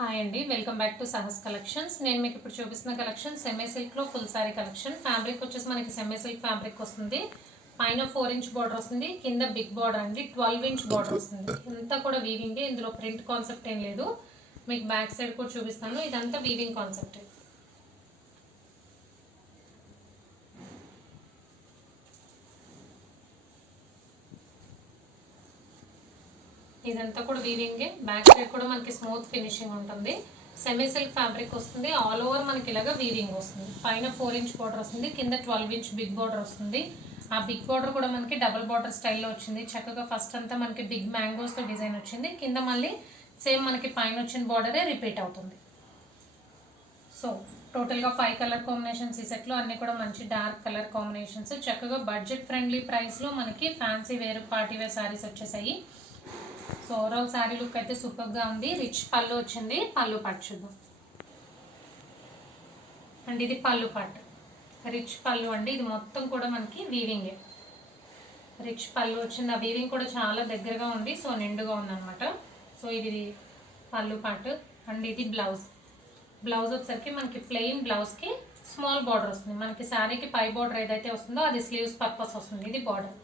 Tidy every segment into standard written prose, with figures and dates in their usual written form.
Hi అండి, welcome back to Sahas collections. నేను మీకు ఇప్పుడు చూపిస్తున్న కలెక్షన్ సెమీ సిల్క్లో ఫుల్ సారీ కలెక్షన్. ఫ్యాబ్రిక్ వచ్చేసి మనకి సెమీ సిల్క్ ఫ్యాబ్రిక్ వస్తుంది. పైన 4 ఇంచ్ బార్డర్ వస్తుంది, కింద బిగ్ బార్డర్ అండి 12 ఇంచ్ బార్డర్ వస్తుంది. ఇంతా కూడా వీవింగ్, ఇందులో ప్రింట్ కాన్సెప్ట్ ఏం లేదు. మీకు బ్యాక్ సైడ్ కూడా చూపిస్తాను. ఇదంతా వీవింగ్ కాన్సెప్ట్. ఇదంతా కూడా వీవింగ్. బ్యాక్ సైడ్ కూడా మనకి స్మూత్ ఫినిషింగ్ ఉంటుంది. సెమీ సిల్క్ ఫ్యాబ్రిక్ వస్తుంది. ఆల్ ఓవర్ మనకి ఇలాగా వీవింగ్ వస్తుంది. పైన 4 ఇంచ్ బార్డర్ వస్తుంది, కింద 12 ఇంచ్ బిగ్ బార్డర్ వస్తుంది. ఆ బిగ్ బార్డర్ కూడా మనకి డబుల్ బార్డర్ స్టైల్లో వచ్చింది. చక్కగా ఫస్ట్ అంతా మనకి బిగ్ మ్యాంగోస్తో డిజైన్ వచ్చింది. కింద మళ్ళీ సేమ్ మనకి పైన వచ్చిన బార్డరే రిపీట్ అవుతుంది. సో టోటల్గా 5 కలర్ కాంబినేషన్స్. ఈ సెట్లో అన్ని కూడా మంచి డార్క్ కలర్ కాంబినేషన్స్. చక్కగా బడ్జెట్ ఫ్రెండ్లీ ప్రైస్లో మనకి fancy wear, party wear saris వచ్చేసాయి. సో ఓవరాల్ శారీ లుక్ అయితే సూపర్గా ఉంది. రిచ్ పళ్ళు వచ్చింది. పళ్ళు పార్ట్ చూద్దాం అండ్ ఇది పళ్ళు పార్ట్. రిచ్ పళ్ళు అండి. ఇది మొత్తం కూడా మనకి వీవింగే. రిచ్ పళ్ళు వచ్చింది. ఆ వీవింగ్ కూడా చాలా దగ్గరగా ఉంది. సో నిండుగా ఉందన్నమాట. సో ఇది పళ్ళు పార్ట్ అండ్ ఇది బ్లౌజ్. బ్లౌజ్ వచ్చేసరికి మనకి ప్లెయిన్ బ్లౌజ్కి స్మాల్ బార్డర్ వస్తుంది. మనకి శారీకి పై బార్డర్ ఏదైతే వస్తుందో అది స్లీవ్స్ పర్పస్ వస్తుంది. ఇది border.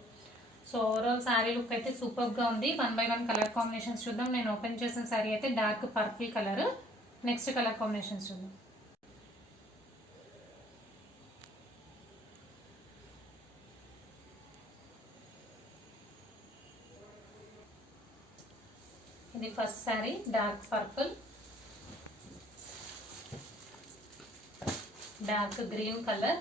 So overall sari look అయితే సూపర్గా ఉంది. 1 by 1 కలర్ కాంబినేషన్స్ చూద్దాం. నేను ఓపెన్ చేసిన శారీ అయితే dark purple colour. Next colour combinations చూద్దాం. ఇది first sari dark purple, dark green colour,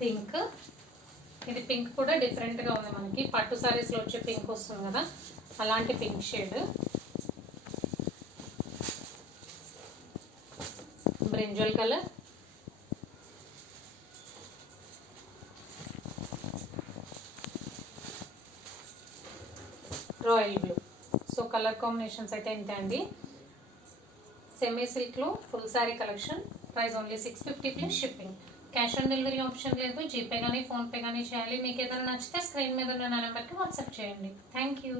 pink. ఇది పింక్ కూడా డిఫరెంట్గా ఉంది. మనకి పట్టు సారీస్లో వచ్చే పింక్ వస్తుంది కదా, అలాంటి pink shade. Brinjal colour, royal blue. So colour combinations అయితే ఇంతే అండి. సెమీ సిల్క్లో full sari collection. Price only 650 plus shipping. Cash on delivery option లేదు. జీపే కానీ ఫోన్పే కానీ చేయాలి. మీకు ఏదైనా నచ్చితే స్క్రీన్ మీద ఉన్న నెంబర్కి వాట్సాప్ చేయండి. Thank you.